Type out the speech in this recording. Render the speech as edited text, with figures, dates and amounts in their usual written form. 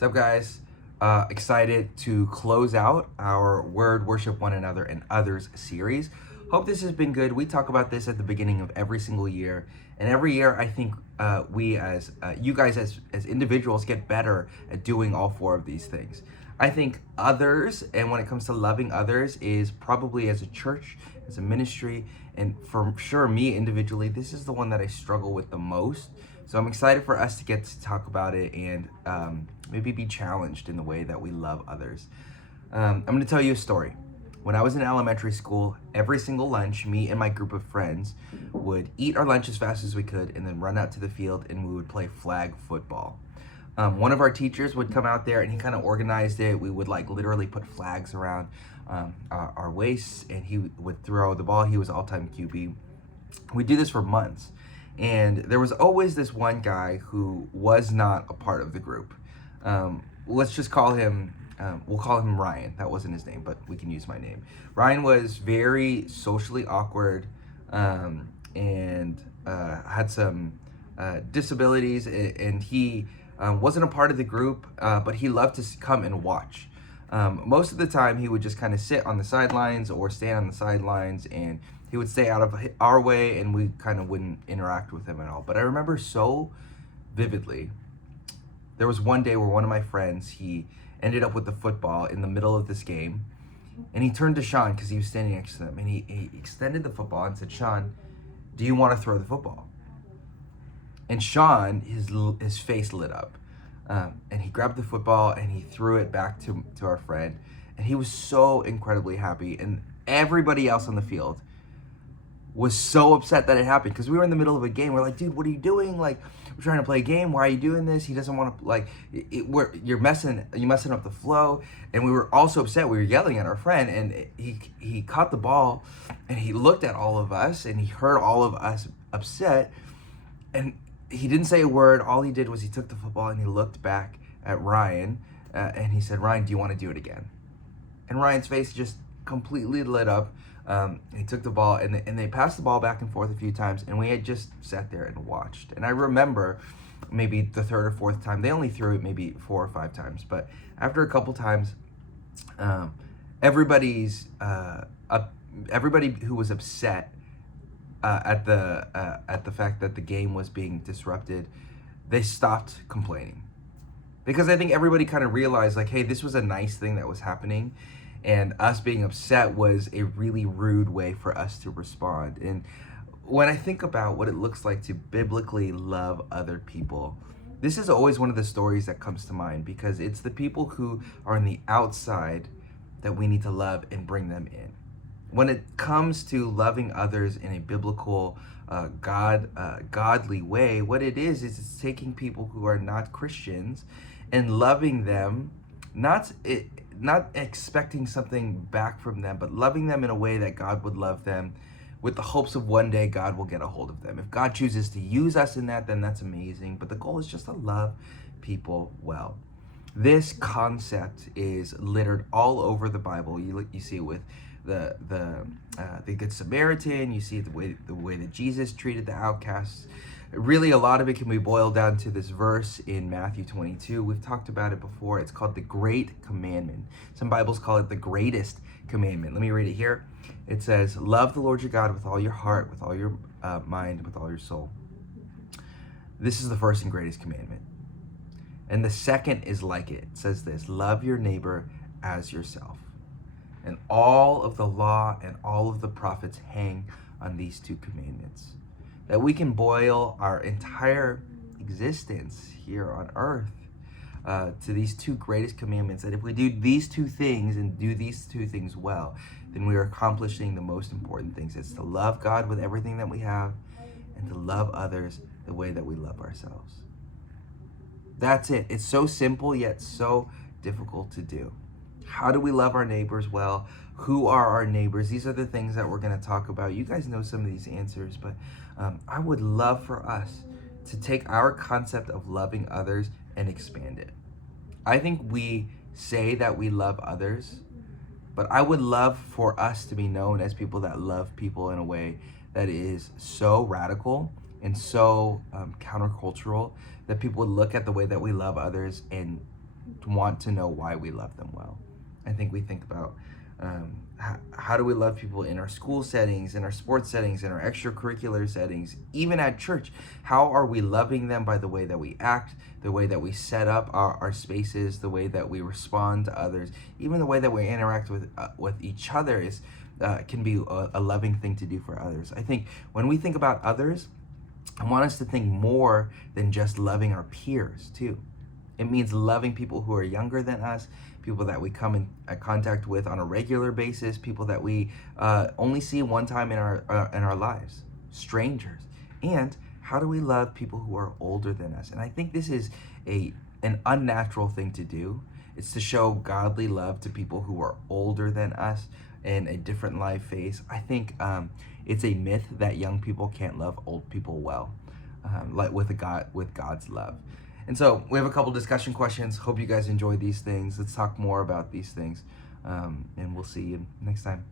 What's up, guys? Excited to close out our Word Worship One Another and Others series. Hope this has been good. We talk about this at the beginning of every single year. And every year, I think we as you guys as individuals get better at doing all four of these things. I think others, and when it comes to loving others, is probably as a church, as a ministry, and for sure me individually, this is the one that I struggle with the most. So I'm excited for us to get to talk about it and maybe be challenged in the way that we love others. I'm going to tell you a story. When I was in elementary school, every single lunch, me and my group of friends would eat our lunch as fast as we could and then run out to the field and we would play flag football. One of our teachers would come out there and he kind of organized it. We would literally put flags around our waists and he would throw the ball. He was all-time QB. We do this for months. And there was always this one guy who was not a part of the group. Let's just call him, we'll call him Ryan. That wasn't his name, but we can use my name. Ryan was very socially awkward and had some disabilities, and he wasn't a part of the group, but he loved to come and watch. Most of the time, he would just kind of sit on the sidelines or stand on the sidelines, and he would stay out of our way, and we kind of wouldn't interact with him at all. But I remember so vividly, there was one day where one of my friends, he ended up with the football in the middle of this game, and he turned to Sean, because he was standing next to them, and he extended the football and said, "Sean, do you want to throw the football?" And Sean, his face lit up, and he grabbed the football and he threw it back to our friend, and he was so incredibly happy, and everybody else on the field was so upset that it happened because we were in the middle of a game. We're like, "Dude, what are you doing? Like, we're trying to play a game. Why are you doing this? He doesn't want to you're messing up the flow." And we were also upset. We were yelling at our friend, and he caught the ball, and he looked at all of us, and he heard all of us upset, and he didn't say a word. All he did was he took the football and he looked back at Ryan, and he said, "Ryan, do you want to do it again?" And Ryan's face just completely lit up. He took the ball and they passed the ball back and forth a few times, and we had just sat there and watched. And I remember maybe the third or fourth time, they only threw it maybe 4 or 5 times, but after a couple times, everybody who was upset at the fact that the game was being disrupted, they stopped complaining, because I think everybody kind of realized, like, hey, this was a nice thing that was happening, and us being upset was a really rude way for us to respond. And when I think about what it looks like to biblically love other people, this is always one of the stories that comes to mind, because it's the people who are on the outside that we need to love and bring them in. When it comes to loving others in a biblical, godly way, what it is it's taking people who are not Christians and loving them, not expecting something back from them, but loving them in a way that God would love them, with the hopes of one day God will get a hold of them. If God chooses to use us in that, then that's amazing. But the goal is just to love people well. This concept is littered all over the Bible. You see it with the Good Samaritan. You see it the way that Jesus treated the outcasts. Really, a lot of it can be boiled down to this verse in Matthew 22. We've talked about it before. It's called the Great Commandment. Some Bibles call it the greatest commandment. Let me read it here. It says, "Love the Lord your God with all your heart, with all your mind, with all your soul. This is the first and greatest commandment. And the second is like it. It says this, love your neighbor as yourself. And all of the law and all of the prophets hang on these 2 commandments." That we can boil our entire existence here on earth to these 2 greatest commandments. That if we do these 2 things and do these 2 things well, then we are accomplishing the most important things. It's to love God with everything that we have, and to love others the way that we love ourselves. That's it. It's so simple, yet so difficult to do. How do we love our neighbors well? Who are our neighbors? These are the things that we're going to talk about. You guys know some of these answers, but I would love for us to take our concept of loving others and expand it. I think we say that we love others, but I would love for us to be known as people that love people in a way that is so radical and so countercultural that people would look at the way that we love others and want to know why we love them well. I think we think about how do we love people in our school settings, in our sports settings, in our extracurricular settings, even at church. How are we loving them? By the way that we act, the way that we set up our spaces, the way that we respond to others, even the way that we interact with each other is can be a loving thing to do for others. I think when we think about others, I want us to think more than just loving our peers too. It means loving people who are younger than us, people that we come in contact with on a regular basis, people that we only see one time in our lives, strangers. And how do we love people who are older than us? And I think this is an unnatural thing to do. It's to show godly love to people who are older than us in a different life phase. I think it's a myth that young people can't love old people well, like with God's love. And so we have a couple discussion questions. Hope you guys enjoy these things. Let's talk more about these things. And we'll see you next time.